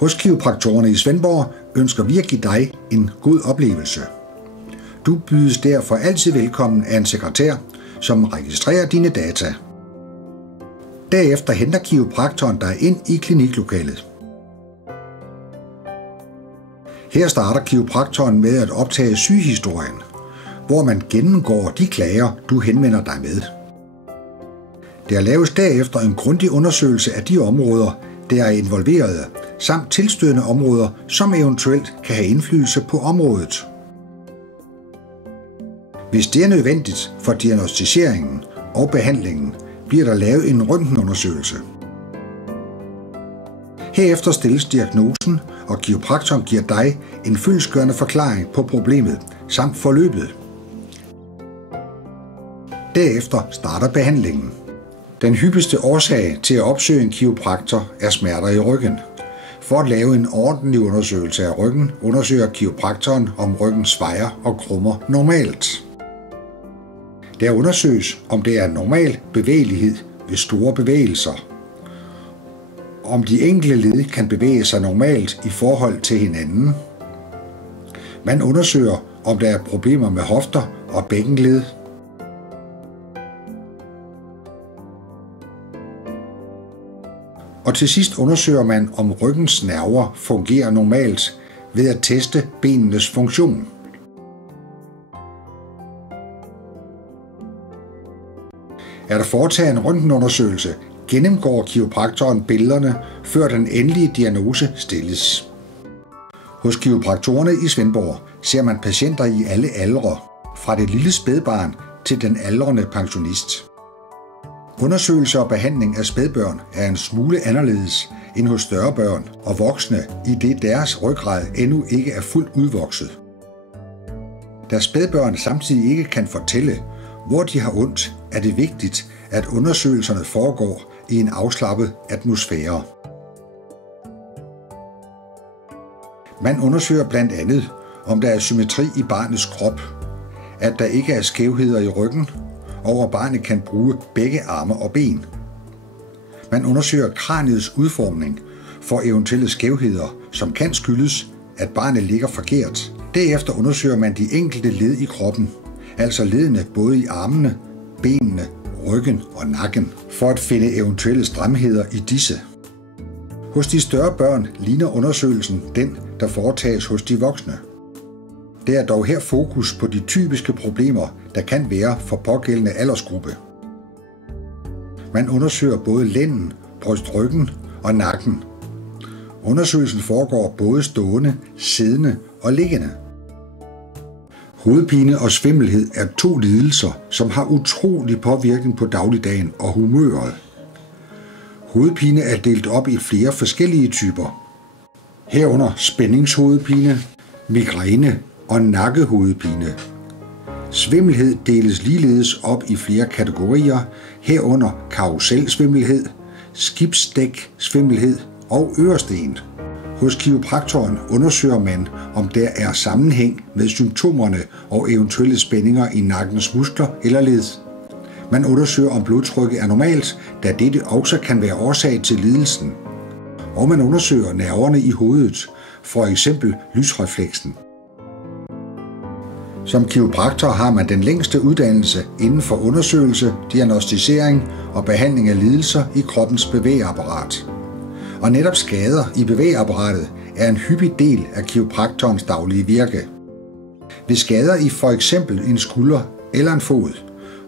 Hos kiropraktorerne i Svendborg ønsker vi at give dig en god oplevelse. Du bydes derfor altid velkommen af en sekretær, som registrerer dine data. Derefter henter kiropraktoren dig ind i kliniklokalet. Her starter kiropraktoren med at optage sygehistorien, hvor man gennemgår de klager, du henvender dig med. Der laves derefter en grundig undersøgelse af de områder, der er involverede, samt tilstødende områder, som eventuelt kan have indflydelse på området. Hvis det er nødvendigt for diagnosticeringen og behandlingen, bliver der lavet en røntgenundersøgelse. Herefter stilles diagnosen, og kiropraktoren giver dig en fyldestgørende forklaring på problemet samt forløbet. Derefter starter behandlingen. Den hyppigste årsag til at opsøge en kiropraktor er smerter i ryggen. For at lave en ordentlig undersøgelse af ryggen, undersøger kiropraktoren, om ryggen svajer og krummer normalt. Der undersøges, om det er normal bevægelighed ved store bevægelser. Om de enkelte led kan bevæge sig normalt i forhold til hinanden. Man undersøger, om der er problemer med hofter og bækkenled. Og til sidst undersøger man, om ryggens nerver fungerer normalt ved at teste benenes funktion. Er der foretaget en røntgenundersøgelse, gennemgår kiropraktoren billederne, før den endelige diagnose stilles. Hos kiropraktorerne i Svendborg ser man patienter i alle aldre, fra det lille spædbarn til den aldrende pensionist. Undersøgelse og behandling af spædbørn er en smule anderledes end hos større børn og voksne, idet deres ryggrad endnu ikke er fuldt udvokset. Da spædbørn samtidig ikke kan fortælle, hvor de har ondt, er det vigtigt, at undersøgelserne foregår i en afslappet atmosfære. Man undersøger blandt andet, om der er symmetri i barnets krop, at der ikke er skævheder i ryggen, og at barnet kan bruge begge arme og ben. Man undersøger kraniets udformning for eventuelle skævheder, som kan skyldes, at barnet ligger forkert. Derefter undersøger man de enkelte led i kroppen, altså ledene både i armene, benene, ryggen og nakken, for at finde eventuelle stramheder i disse. Hos de større børn ligner undersøgelsen den, der foretages hos de voksne. Der er dog her fokus på de typiske problemer, der kan være for pågældende aldersgruppe. Man undersøger både lænden, brystryggen og nakken. Undersøgelsen foregår både stående, siddende og liggende. Hovedpine og svimmelhed er to lidelser, som har utrolig påvirkning på dagligdagen og humøret. Hovedpine er delt op i flere forskellige typer. Herunder spændingshovedpine, migræne og nakkehovedpine. Svimmelhed deles ligeledes op i flere kategorier, herunder karuselsvimmelhed, skibsdæksvimmelhed og øresten. Hos kiropraktoren undersøger man, om der er sammenhæng med symptomerne og eventuelle spændinger i nakkens muskler eller led. Man undersøger, om blodtrykket er normalt, da dette også kan være årsag til lidelsen. Og man undersøger nerverne i hovedet, for eksempel lysrefleksen. Som kiropraktor har man den længste uddannelse inden for undersøgelse, diagnosticering og behandling af lidelser i kroppens bevægeapparat. Og netop skader i bevægeapparatet er en hyppig del af kiropraktorens daglige virke. Ved skader i for eksempel en skulder eller en fod,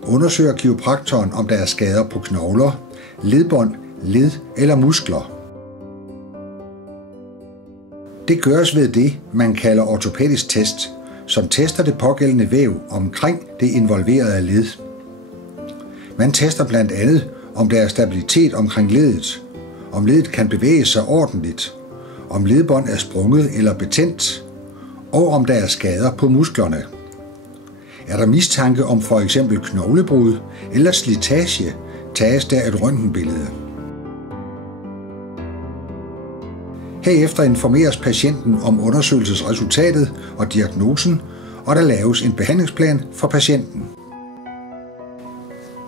undersøger kiropraktoren, om der er skader på knogler, ledbånd, led eller muskler. Det gøres ved det, man kalder ortopædisk test, som tester det pågældende væv omkring det involverede led. Man tester blandt andet, om der er stabilitet omkring leddet, om leddet kan bevæge sig ordentligt, om ledbånd er sprunget eller betændt, og om der er skader på musklerne. Er der mistanke om for eksempel knoglebrud eller slitage, tages der et røntgenbillede. Herefter informeres patienten om undersøgelsesresultatet og diagnosen, og der laves en behandlingsplan for patienten.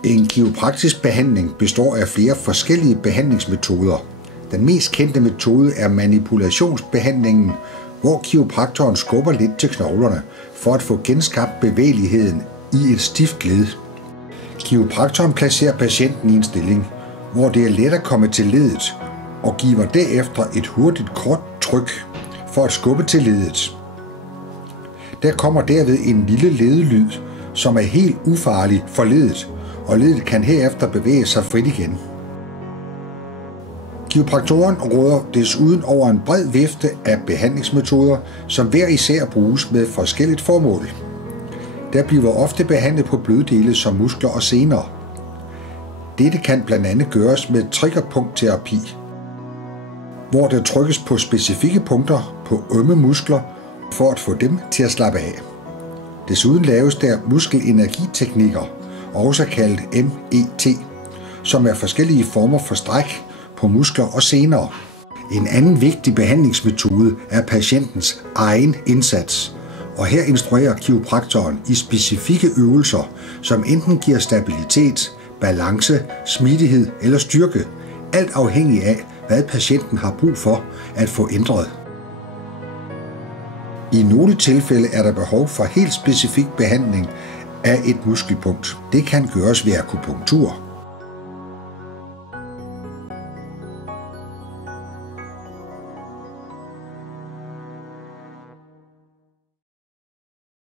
En kiropraktisk behandling består af flere forskellige behandlingsmetoder, Den mest kendte metode er manipulationsbehandlingen, hvor kiropraktoren skubber lidt til knoglerne for at få genskabt bevægeligheden i et stift led. Kiropraktoren placerer patienten i en stilling, hvor det er let at komme til leddet, og giver derefter et hurtigt kort tryk for at skubbe til leddet. Der kommer derved en lille ledelyd, som er helt ufarlig for leddet, og leddet kan herefter bevæge sig frit igen. Kiropraktoren råder desuden over en bred vifte af behandlingsmetoder, som hver især bruges med forskelligt formål. Der bliver ofte behandlet på bløddele som muskler og sener. Dette kan blandt andet gøres med triggerpunktterapi, hvor der trykkes på specifikke punkter på ømme muskler for at få dem til at slappe af. Desuden laves der muskelenergiteknikker, også kaldet MET, som er forskellige former for stræk på muskler og sener. En anden vigtig behandlingsmetode er patientens egen indsats, og her instruerer kiropraktoren i specifikke øvelser, som enten giver stabilitet, balance, smidighed eller styrke, alt afhængig af, hvad patienten har brug for at få ændret. I nogle tilfælde er der behov for helt specifik behandling af et muskelpunkt. Det kan gøres ved akupunktur.